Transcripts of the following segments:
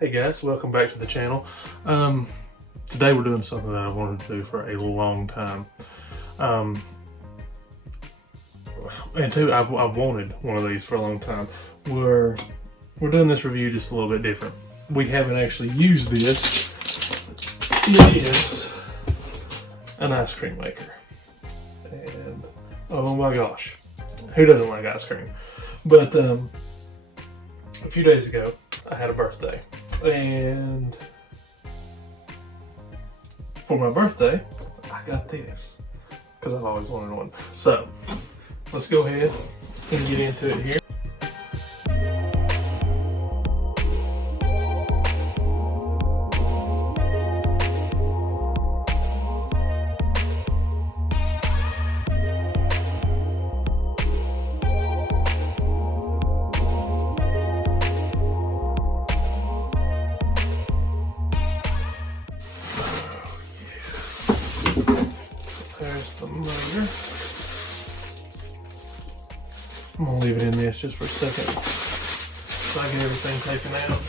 Hey guys, welcome back to the channel. Today we're doing something that I've wanted to do for a long time. And two, I've wanted one of these for a long time. We're doing this review just a little bit different. We haven't actually used this. It is an ice cream maker. And oh my gosh, who doesn't like ice cream? But a few days ago, I had a birthday. And for my birthday, I got this because I've always wanted one. So let's go ahead and get into it here. There's the motor. I'm gonna leave it in this just for a second so I get everything taken out.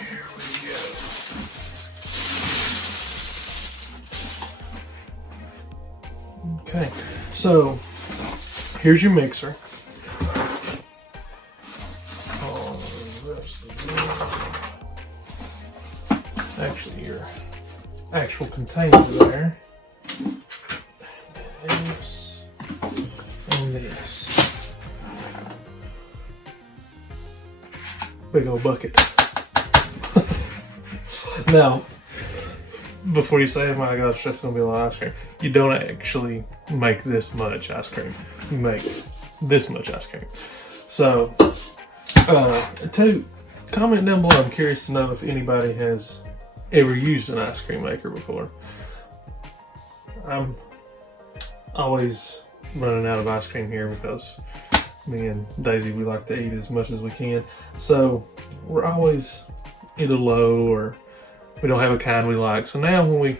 Here we go. Okay, so here's your mixer. Actually, your actual container there. This and this. Big old bucket. Now, before you say, oh my gosh, that's gonna be a lot of ice cream, you don't actually make this much ice cream. You make this much ice cream. So, comment down below. I'm curious to know if anybody has ever used an ice cream maker before. I'm always running out of ice cream here because me and Daisy, we like to eat as much as we can. So we're always either low or we don't have a kind we like. So now when we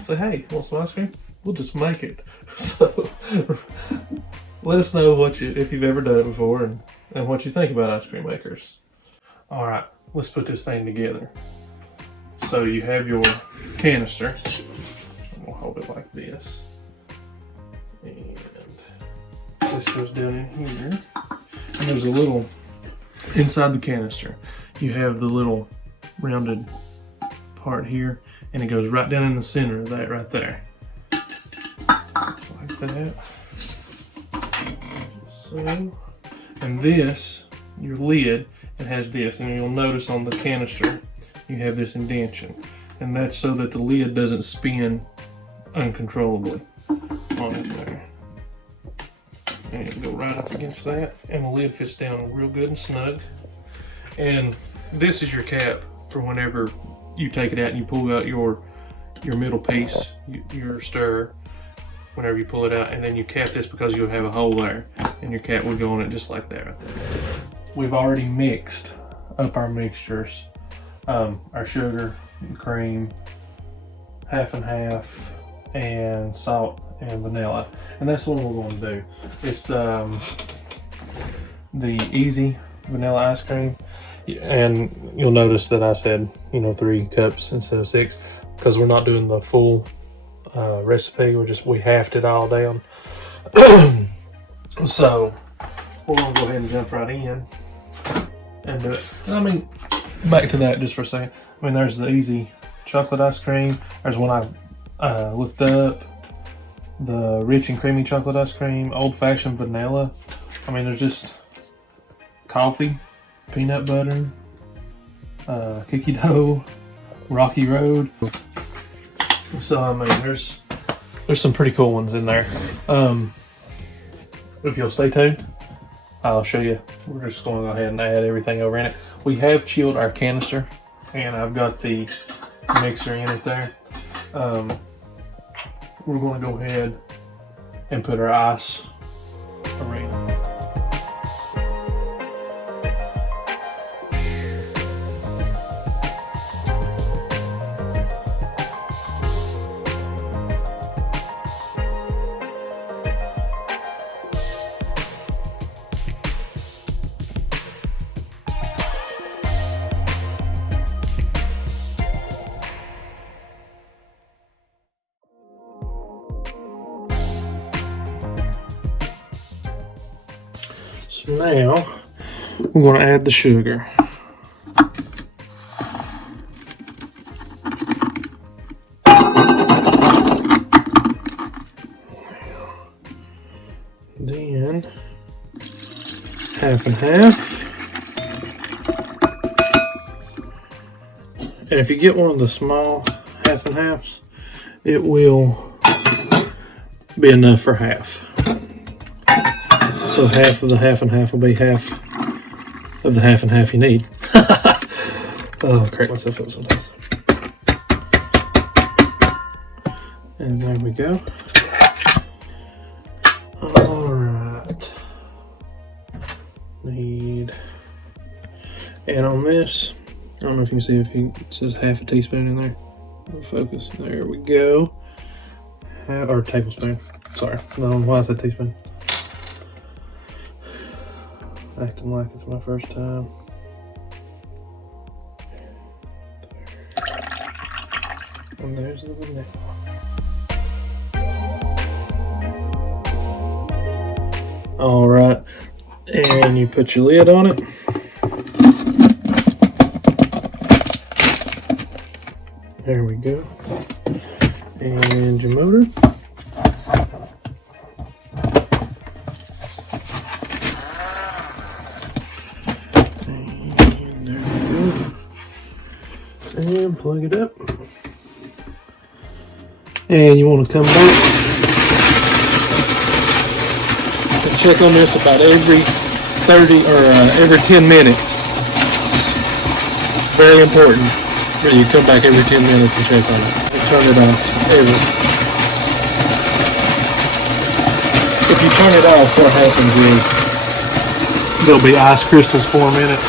say, hey, want some ice cream? We'll just make it. So let us know if you've ever done it before and what you think about ice cream makers. All right, let's put this thing together. So you have your canister. I'm gonna hold it like this. And this goes down in here. And there's a little, inside the canister, you have the little rounded part here, and it goes right down in the center of that right there. Like that. So, and this, your lid, it has this, and you'll notice on the canister, you have this indentation, and that's so that the lid doesn't spin uncontrollably on it there. And you go right up against that, and the lid fits down real good and snug. And this is your cap for whenever you take it out and you pull out your middle piece, your stir, whenever you pull it out, and then you cap this because you'll have a hole there, and your cap would go on it just like that right there. We've already mixed up our mixtures. Our sugar and cream, half and half, and salt and vanilla. And that's what we're going to do. It's the easy vanilla ice cream. And you'll notice that I said, 3 cups instead of 6, because we're not doing the full recipe. We halved it all down. So we're going to go ahead and jump right in and do it. Back to that just for a second. There's the easy chocolate ice cream. There's one I looked up. The rich and creamy chocolate ice cream. Old-fashioned vanilla. There's just coffee, peanut butter, cookie dough, Rocky Road. So, there's some pretty cool ones in there. If you'll stay tuned, I'll show you. We're just going to go ahead and add everything over in it. We have chilled our canister, and I've got the mixer in it there. We're going to go ahead and put our ice around. So now we're going to add the sugar. Then half and half. And if you get one of the small half and halves, it will be enough for half. So half of the half and half will be half of the half and half you need. Oh, I crack myself up sometimes. And there we go. Alright. And on this, I don't know if you can see if it says half a teaspoon in there. Focus. There we go. Or tablespoon. Sorry. No, why I said teaspoon. Acting like it's my first time. And there's the vanilla. Alright. And you put your lid on it. There we go. And your motor. And there we go. And plug it up. And you want to come back and check on this about every 30 or every 10 minutes. Very important. Where you come back every 10 minutes and check on it. And turn it off. If you turn it off, what happens is there'll be ice crystals form in it.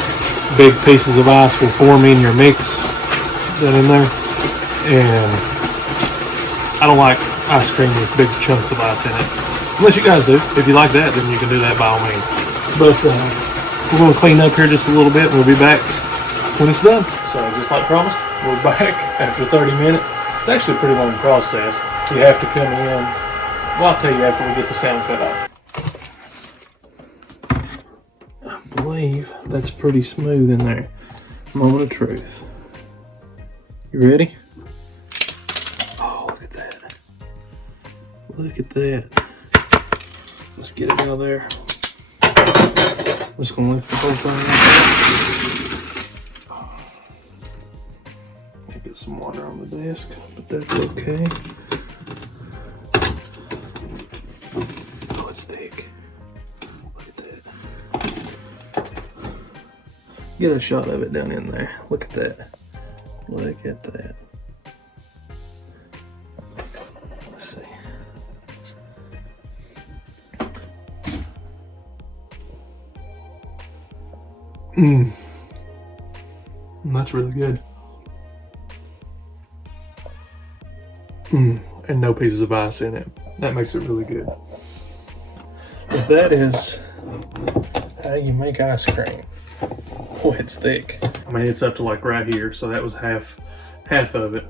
Big pieces of ice will form in your mix down in there. And I don't like ice cream with big chunks of ice in it. Unless you guys do. If you like that, then you can do that by all means. But we're going to clean up here just a little bit and we'll be back when it's done. So just like promised, we're back after 30 minutes. It's actually a pretty long process. You have to come in. Well, I'll tell you after we get the sound cut off. I believe that's pretty smooth in there. Moment of truth. You ready? Oh, look at that. Look at that. Let's get it out of there. I'm just going to lift the whole thing up. Get some water on the desk, but that's okay. Oh, it's thick. Look at that. Get a shot of it down in there. Look at that. Look at that. Let's see. That's really good. And no pieces of ice in it. That makes it really good. But that is how you make ice cream. Boy, it's thick. I mean, it's up to like right here, so that was half of it.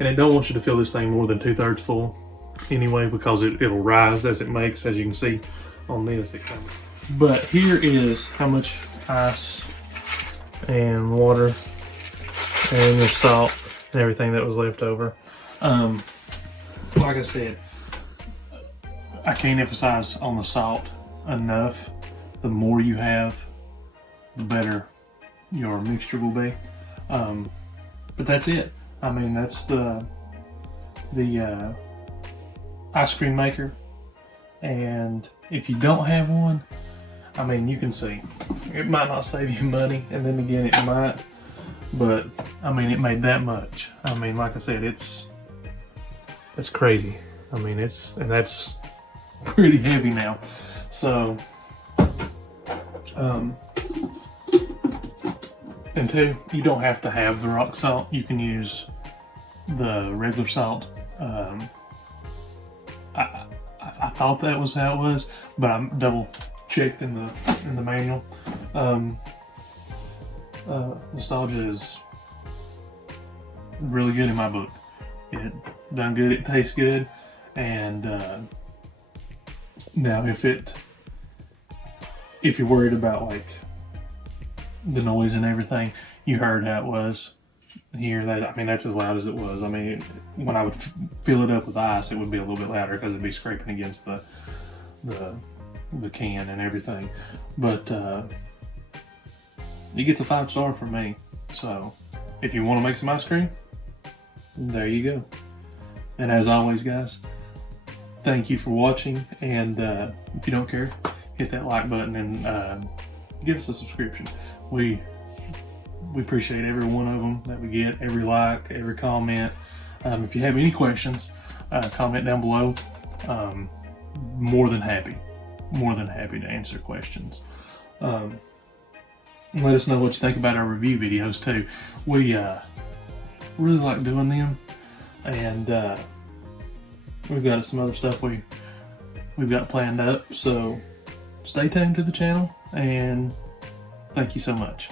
And I don't want you to fill this thing more than 2/3 full anyway, because it'll rise as it makes, as you can see on this. But here is how much ice and water and your salt and everything that was left over. Like I said, I can't emphasize on the salt enough. The more you have, the better your mixture will be. But that's it. I mean, that's the ice cream maker. And if you don't have one, I mean, you can see it might not save you money, and then again it might, but I mean, it made that much. I mean, like I said, it's crazy. I mean, and that's pretty heavy now. So and two, you don't have to have the rock salt. You can use the regular salt. I thought that was how it was, but I double checked in the manual. Nostalgia is really good in my book. It done good. It tastes good, and now if if you're worried about like the noise and everything, you heard how it was here. That, I mean, that's as loud as it was. I mean, when I would fill it up with ice, it would be a little bit louder because it'd be scraping against the can and everything. But it gets a 5-star from me. So if you want to make some ice cream, there you go. And as always, guys, thank you for watching. And if you don't care, hit that like button and give us a subscription. We appreciate every one of them that we get, every like, every comment. If you have any questions, comment down below. More than happy to answer questions. Let us know what you think about our review videos too. We really like doing them, and we've got some other stuff we've got planned up. So stay tuned to the channel, and thank you so much.